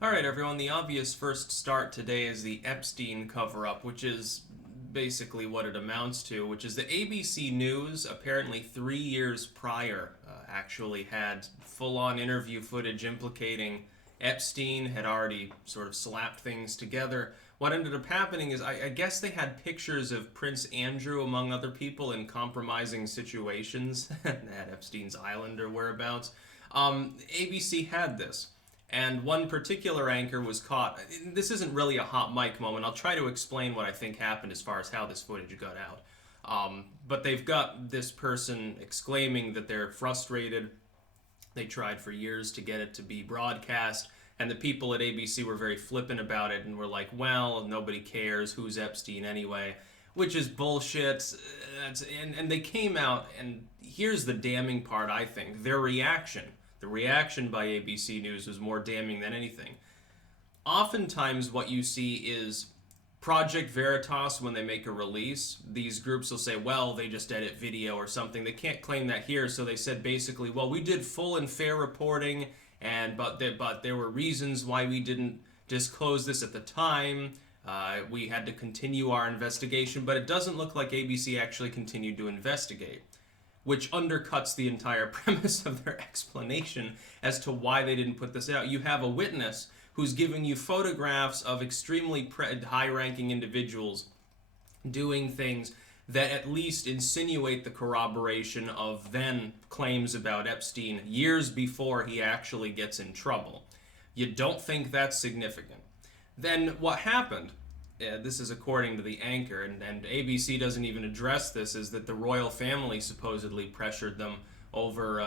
All right, everyone. The obvious first start today is the Epstein cover-up, which is basically what it amounts to, which is the ABC News, apparently 3 years prior, actually had full-on interview footage implicating Epstein, had already sort of slapped things together. What ended up happening is, I guess they had pictures of Prince Andrew, among other people, in compromising situations at Epstein's island or whereabouts. ABC had this. And one particular anchor was caught. This isn't really a hot mic moment. I'll try to explain what I think happened as far as how this footage got out. But they've got this person exclaiming that they're frustrated. They tried for years to get it to be broadcast, and the people at ABC were very flippant about it and were like, well, nobody cares. Who's Epstein anyway? Which is bullshit. And they came out, and here's the damning part, I think. Their reaction. The reaction by ABC News was more damning than anything. Oftentimes, what you see is Project Veritas, when they make a release, these groups will say, well, they just edit video or something. They can't claim that here, so they said basically, well, we did full and fair reporting, but there were reasons why we didn't disclose this at the time. We had to continue our investigation, but it doesn't look like ABC actually continued to investigate, which undercuts the entire premise of their explanation as to why they didn't put this out. You have a witness who's giving you photographs of extremely high-ranking individuals doing things that at least insinuate the corroboration of then claims about Epstein years before he actually gets in trouble. You don't think that's significant. Then what happened? This is according to the anchor, and ABC doesn't even address this, is that the royal family supposedly pressured them over,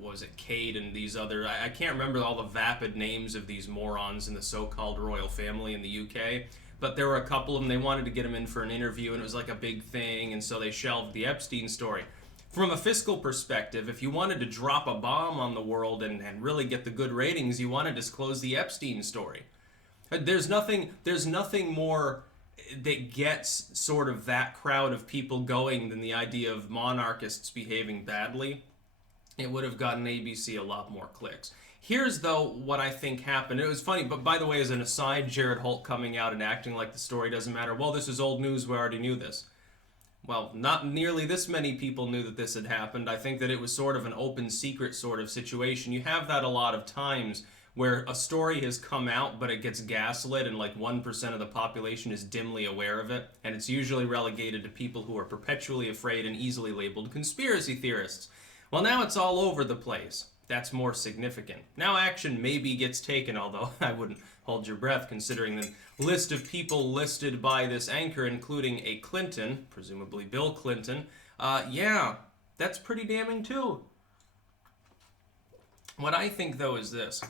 was it Kate and these other, I can't remember all the vapid names of these morons in the so-called royal family in the UK, but there were a couple of them. They wanted to get him in for an interview, and it was like a big thing, and so they shelved the Epstein story. From a fiscal perspective, if you wanted to drop a bomb on the world and really get the good ratings, you want to disclose the Epstein story. There's nothing more that gets sort of that crowd of people going than the idea of monarchists behaving badly. It would have gotten ABC a lot more clicks. Here's, though, what I think happened. It was funny, but by the way, as an aside, Jared Holt coming out and acting like the story doesn't matter. Well, this is old news. We already knew this. Well, not nearly this many people knew that this had happened. I think that it was sort of an open secret sort of situation. You have that a lot of times where a story has come out, but it gets gaslit, and like 1% of the population is dimly aware of it, and it's usually relegated to people who are perpetually afraid and easily labeled conspiracy theorists. Well, now it's all over the place. That's more significant. Now action maybe gets taken, although I wouldn't hold your breath considering the list of people listed by this anchor, including a Clinton, presumably Bill Clinton. Yeah, that's pretty damning too. What I think, though, is this.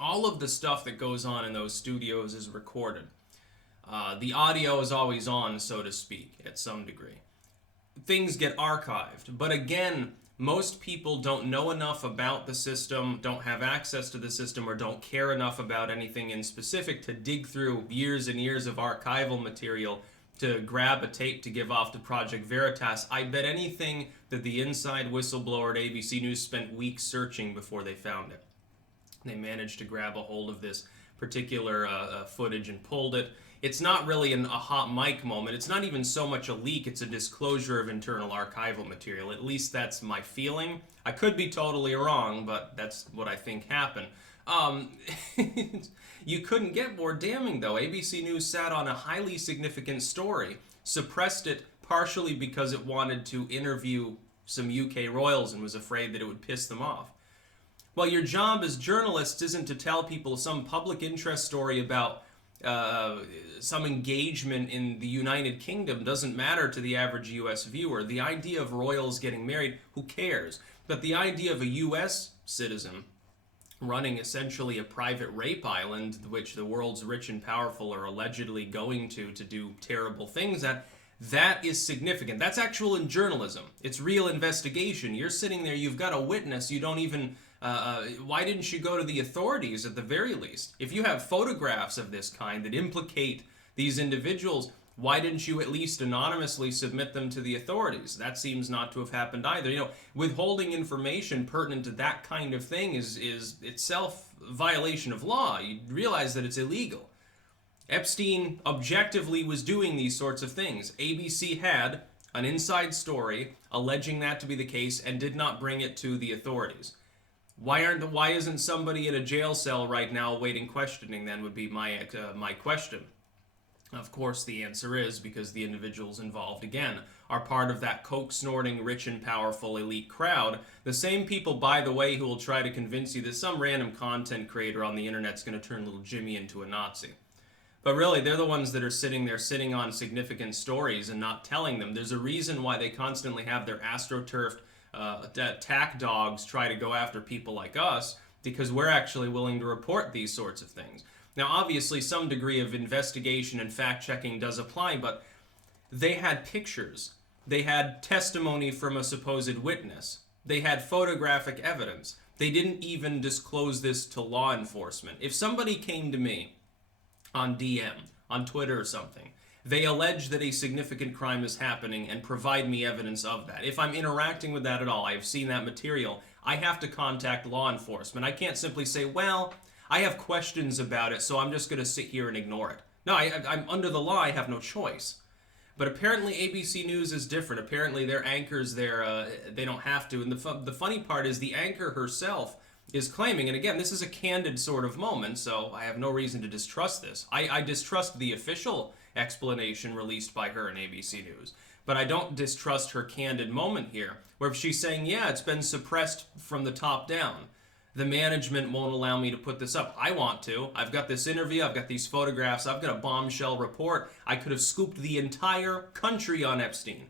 All of the stuff that goes on in those studios is recorded. The audio is always on, so to speak, at some degree. Things get archived. But again, most people don't know enough about the system, don't have access to the system, or don't care enough about anything in specific to dig through years and years of archival material to grab a tape to give off to Project Veritas. I bet anything that the inside whistleblower at ABC News spent weeks searching before they found it. They managed to grab a hold of this particular footage and pulled it. It's not really a hot mic moment. It's not even so much a leak. It's a disclosure of internal archival material. At least that's my feeling. I could be totally wrong, but that's what I think happened. You couldn't get more damning, though. ABC News sat on a highly significant story, suppressed it partially because it wanted to interview some UK royals and was afraid that it would piss them off. Well, your job as journalists isn't to tell people some public interest story about some engagement in the United Kingdom. Doesn't matter to the average U.S. viewer. The idea of royals getting married, who cares? But the idea of a U.S. citizen running essentially a private rape island, which the world's rich and powerful are allegedly going to do terrible things at, that is significant. That's actual in journalism. It's real investigation. You're sitting there, you've got a witness, you don't even... why didn't you go to the authorities at the very least? If you have photographs of this kind that implicate these individuals, Why didn't you at least anonymously submit them to the authorities? That seems not to have happened either. Withholding information pertinent to that kind of thing is itself a violation of law. You realize that it's illegal. Epstein objectively was doing these sorts of things. ABC had an inside story alleging that to be the case and did not bring it to the authorities. Why isn't somebody in a jail cell right now awaiting questioning, then, would be my question. Of course, the answer is because the individuals involved, again, are part of that coke-snorting, rich and powerful elite crowd. The same people, by the way, who will try to convince you that some random content creator on the internet's going to turn little Jimmy into a Nazi. But really, they're the ones that are sitting on significant stories and not telling them. There's a reason why they constantly have their astroturfed attack dogs try to go after people like us, because we're actually willing to report these sorts of things. Now, obviously, some degree of investigation and fact-checking does apply, but they had pictures. They had testimony from a supposed witness. They had photographic evidence. They didn't even disclose this to law enforcement. If somebody came to me on DM, on Twitter or something, they allege that a significant crime is happening and provide me evidence of that. If I'm interacting with that at all, I've seen that material, I have to contact law enforcement. I can't simply say, well, I have questions about it, so I'm just going to sit here and ignore it. No, I'm under the law. I have no choice. But apparently ABC News is different. Apparently their anchors there, they don't have to. And the funny part is the anchor herself is claiming, and again, this is a candid sort of moment, so I have no reason to distrust this. I distrust the official explanation released by her in ABC News, but I don't distrust her candid moment here, where she's saying, yeah, it's been suppressed from the top down. The management won't allow me to put this up. I want to. I've got this interview. I've got these photographs. I've got a bombshell report. I could have scooped the entire country on Epstein.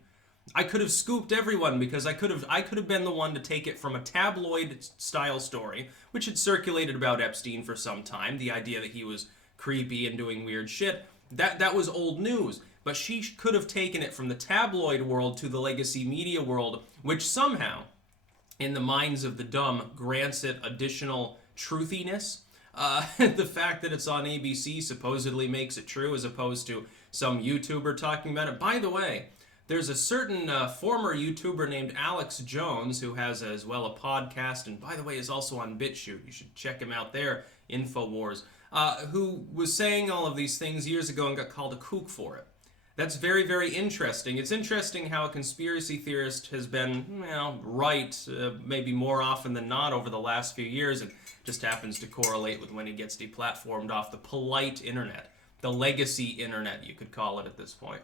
I could have scooped everyone because I could have been the one to take it from a tabloid-style story, which had circulated about Epstein for some time, the idea that he was creepy and doing weird shit. That was old news. But she could have taken it from the tabloid world to the legacy media world, which somehow, in the minds of the dumb, grants it additional truthiness. The fact that it's on ABC supposedly makes it true, as opposed to some YouTuber talking about it. By the way, there's a certain former YouTuber named Alex Jones who has as well a podcast, and by the way is also on BitChute. You should check him out there, InfoWars, who was saying all of these things years ago and got called a kook for it. That's very, very interesting. It's interesting how a conspiracy theorist has been, right, maybe more often than not over the last few years, and just happens to correlate with when he gets deplatformed off the polite internet. The legacy internet, you could call it at this point.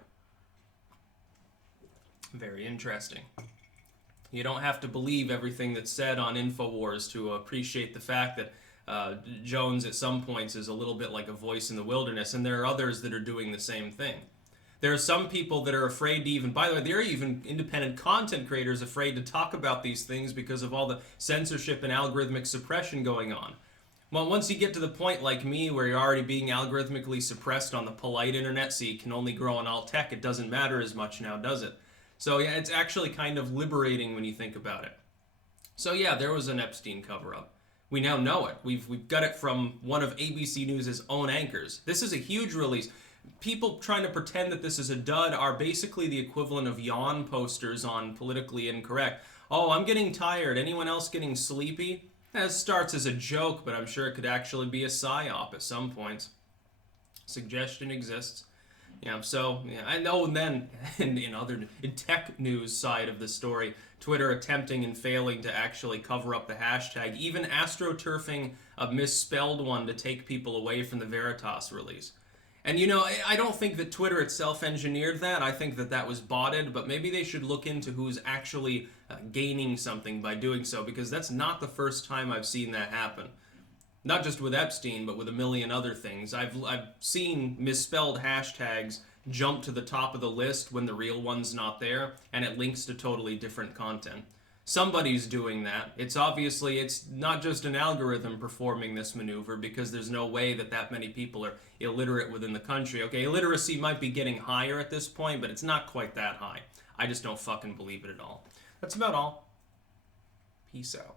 Very interesting. You don't have to believe everything that's said on InfoWars to appreciate the fact that Jones at some points is a little bit like a voice in the wilderness, and there are others that are doing the same thing. There are some people that are afraid to even, by the way, there are even independent content creators afraid to talk about these things because of all the censorship and algorithmic suppression going on. Well, once you get to the point like me where you're already being algorithmically suppressed on the polite internet so you can only grow on alt tech, it doesn't matter as much now, does it? So yeah, it's actually kind of liberating when you think about it. So yeah, there was an Epstein cover-up. We now know it. We've got it from one of ABC News' own anchors. This is a huge release. People trying to pretend that this is a dud are basically the equivalent of yawn posters on Politically Incorrect. Oh, I'm getting tired. Anyone else getting sleepy? That starts as a joke, but I'm sure it could actually be a psyop at some points. Suggestion exists. I know. And then in tech news side of the story, Twitter attempting and failing to actually cover up the hashtag, even astroturfing a misspelled one to take people away from the Veritas release. And I don't think that Twitter itself engineered that. I think that was botted, but maybe they should look into who's actually gaining something by doing so, because that's not the first time I've seen that happen. Not just with Epstein, but with a million other things. I've seen misspelled hashtags jump to the top of the list when the real one's not there, and it links to totally different content. Somebody's doing that. It's not just an algorithm performing this maneuver, because there's no way that many people are illiterate within the country. Okay, illiteracy might be getting higher at this point, but it's not quite that high. I just don't fucking believe it at all. That's about all. Peace out.